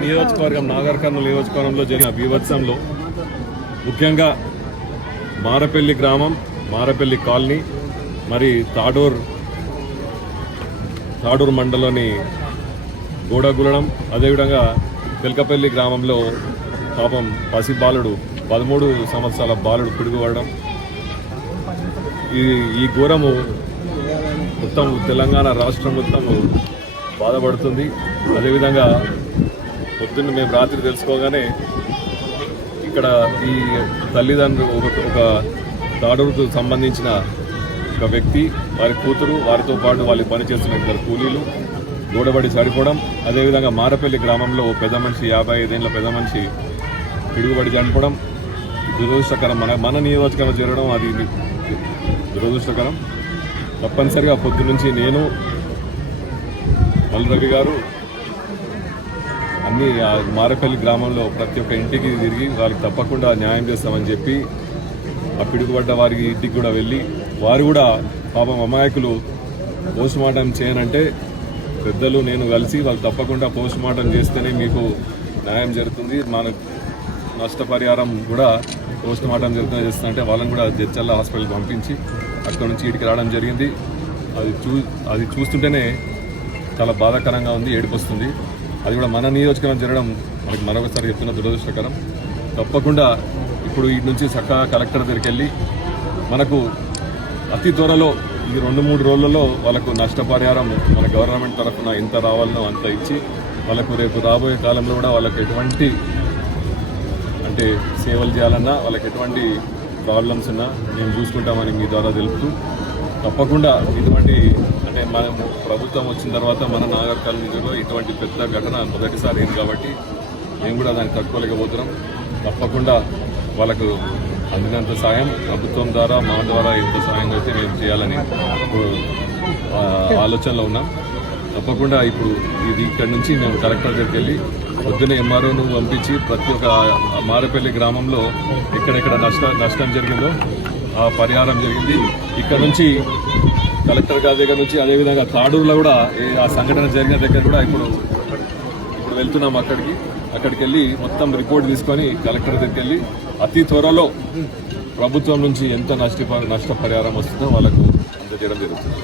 నియోజకవర్గం నాగర్ కర్నూలు నియోజకవర్గంలో జరిగిన బీభత్సంలో ముఖ్యంగా మారపల్లి గ్రామం, మారపల్లి కాలనీ, మరి తాడూరు మండలంలోని గోడగులడం, అదేవిధంగా పెల్కపల్లి గ్రామంలో పాపం పసి బాలుడు 13 సంవత్సరాల బాలుడు పిడుగుపడడం, ఈ ఘోరము మొత్తం తెలంగాణ రాష్ట్రం మొత్తము బాధపడుతుంది. అదేవిధంగా పొద్దున్న మేము రాత్రి తెలుసుకోగానే ఇక్కడ ఈ తల్లిదండ్రులు ఒక తాడూరుకు సంబంధించిన ఒక వ్యక్తి, వారి కూతురు, వారితో పాటు వాళ్ళు పనిచేస్తున్న 2 కూలీలు గోడబడి చనిపోవడం, అదేవిధంగా మారపల్లి గ్రామంలో పెద్ద మనిషి 55 ఏళ్ళ పెద్ద మనిషి పిడుగుబడి చనిపోవడం దురదృష్టకరం. మన నియోజకవర్గం జరగడం అది దురదృష్టకరం. తప్పనిసరిగా పొద్దు నుంచి నేను, మల్లు రవి గారు అన్ని మారపల్లి గ్రామంలో ప్రతి ఒక్క ఇంటికి తిరిగి వాళ్ళకి తప్పకుండా న్యాయం చేస్తామని చెప్పి ఆ పిడుగుపడ్డ వారికి ఇంటికి కూడా వెళ్ళి, వారు కూడా పాపం అమాయకులు పోస్ట్ మార్టం చేయనంటే పెద్దలు నేను కలిసి వాళ్ళు తప్పకుండా పోస్ట్ మార్టం చేస్తేనే మీకు న్యాయం జరుగుతుంది, మన నష్టపరిహారం కూడా పోస్ట్ మార్టం జరుగుతుంది చేస్తుందంటే వాళ్ళని కూడా జడ్చల్ల హాస్పిటల్కి పంపించి అక్కడ నుంచి ఇటుకి రావడం జరిగింది. అది చూస్తుంటేనే చాలా బాధాకరంగా ఉంది, ఏడుపొస్తుంది. అది కూడా మన నియోజకవర్గం జరగడం మనకి మరొకసారి చెప్తున్న దురదృష్టకరం. తప్పకుండా ఇప్పుడు ఇటు నుంచి చక్కగా కలెక్టర్ దగ్గరికి వెళ్ళి మనకు అతి త్వరలో ఈ 2-3 రోజులలో వాళ్ళకు నష్టపరిహారం మన గవర్నమెంట్ తరఫున ఎంత రావాలనో అంత ఇచ్చి వాళ్ళకు రేపు రాబోయే కాలంలో కూడా వాళ్ళకు ఎటువంటి అంటే సేవలు చేయాలన్నా, వాళ్ళకి ఎటువంటి ప్రాబ్లమ్స్ ఉన్నా మేము చూసుకుంటామని మీ ద్వారా తెలుపుతూ, తప్పకుండా ఇటువంటి అంటే మనం ప్రభుత్వం వచ్చిన తర్వాత మన నాగర్ కర్నూలులో ఇటువంటి పెద్ద ఘటన మొదటిసారి అయింది కాబట్టి మేము కూడా దాన్ని తట్టుకోలేకపోతున్నాం. తప్పకుండా వాళ్ళకు అందినంత సాయం ప్రభుత్వం ద్వారా, మా ద్వారా ఎంత సాయం అయితే మేము చేయాలని ఆలోచనలో ఉన్నాం. తప్పకుండా ఇప్పుడు ఇది ఇక్కడి నుంచి మేము కలెక్టర్ దగ్గరికి వెళ్ళి పొద్దున్నే ఎంఆర్ఓను పంపించి ప్రతి ఒక్క మారపల్లి గ్రామంలో ఎక్కడెక్కడ నష్టం జరిగిందో ఆ పరిహారం జరిగింది. ఇక్కడ నుంచి కలెక్టర్ గారి దగ్గర నుంచి అదేవిధంగా తాడూరులో కూడా ఆ సంఘటన జరిగిన దగ్గర కూడా ఇప్పుడు వెళ్తున్నాం అక్కడికి వెళ్ళి మొత్తం రిపోర్ట్ తీసుకొని కలెక్టర్ దగ్గరికి వెళ్ళి అతి త్వరలో ప్రభుత్వం నుంచి ఎంత నష్టపరిహారం వస్తుందో వాళ్ళకు అందజేయడం జరుగుతుంది.